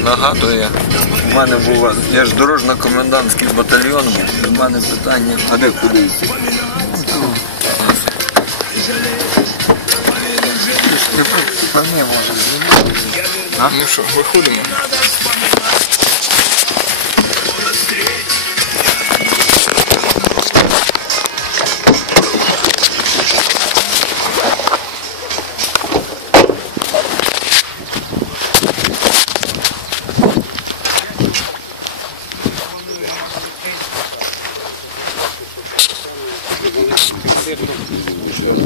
нагадує. У мене був я ж дорожньо-комендантський батальйон, у мене питання. А де куди йти? Ну що, виходимо?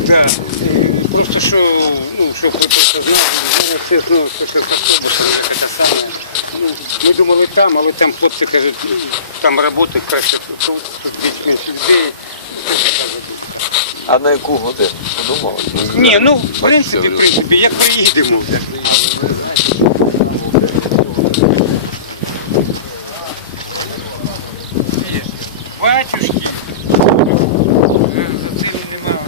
Да. Просто що, ну, ви просто знали, ну, це знову щось автобус, це саме. Ну, ми думали там, але там хлопці кажуть, ну, там роботи краще тут, більш-менш людей. А на яку годину? Подумали? Ні, ну, в принципі, в принципі, як приїдемо. Батюшки. Е, за цим нема.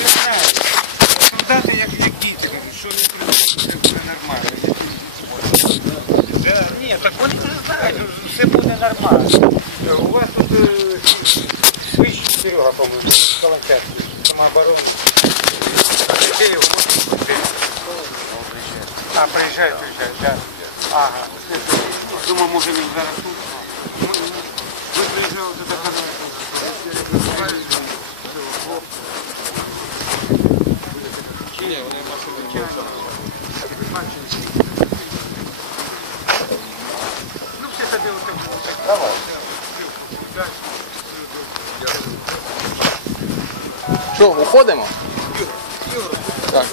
Не знаю. Солдати як, як діти, кажуть, що не прийде, це буде нормально. Да, ні, так вони не знають, все буде нормально. У вас тут е, свищ Серега, по-моєму, Каланчарський, самооборони. А приїжджає, приїжджає, так. Ага. Думаю, може він зараз тут. Ви приїжджали до такого. Ну, отак. Що, уходимо? Так.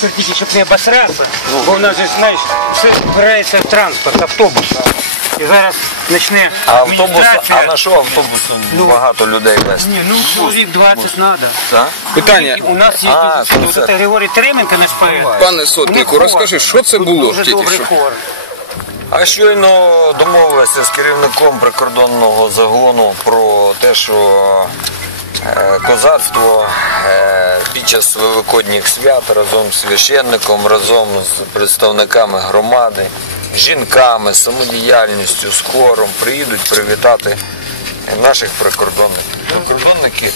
Тепер тільки, щоб не обосратися, бо в нас же, знаєш, все збирається в транспорт, автобус. І зараз почне А автобус, а на що автобусом багато людей вести? Ні, ну чоловік 20 треба. Так? Питання. У нас є А, тут, концерт. це Григорій Тременко наш поет. Пане Сотнику, розкажи, що це було Дуже тільки добрий що? хор. А щойно домовилися з керівником прикордонного загону про те, що козацтво е, під час великодніх свят разом з священником, разом з представниками громади, жінками, самодіяльністю, з хором приїдуть привітати наших прикордонників. Прикордонники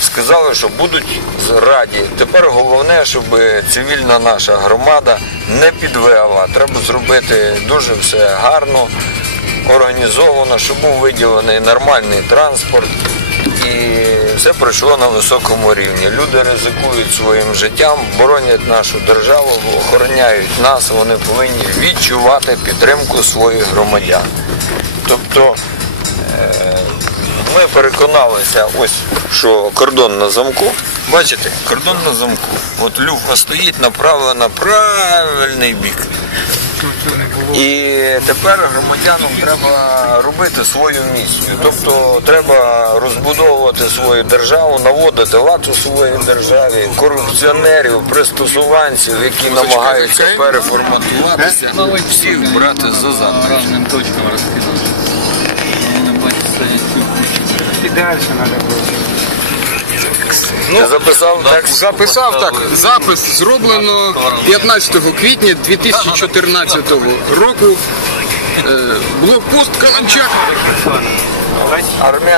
сказали, що будуть раді. Тепер головне, щоб цивільна наша громада не підвела. Треба зробити дуже все гарно, організовано, щоб був виділений нормальний транспорт. І все пройшло на високому рівні. Люди ризикують своїм життям, боронять нашу державу, охороняють нас. Вони повинні відчувати підтримку своїх громадян. Тобто ми переконалися, ось що кордон на замку. Бачите, кордон на замку. От люфа стоїть направлена на правильний бік. І тепер громадянам треба робити свою місію. Тобто треба розбудовувати свою державу, наводити лад у своїй державі, корупціонерів, пристосуванців, які намагаються переформатуватися, всіх брати за задницю. точкам стоять І далі треба було. Ти записав текст? Записав так. Запис зроблено 15 квітня 2014 року. Е, Блокпост Каланчак. Армян.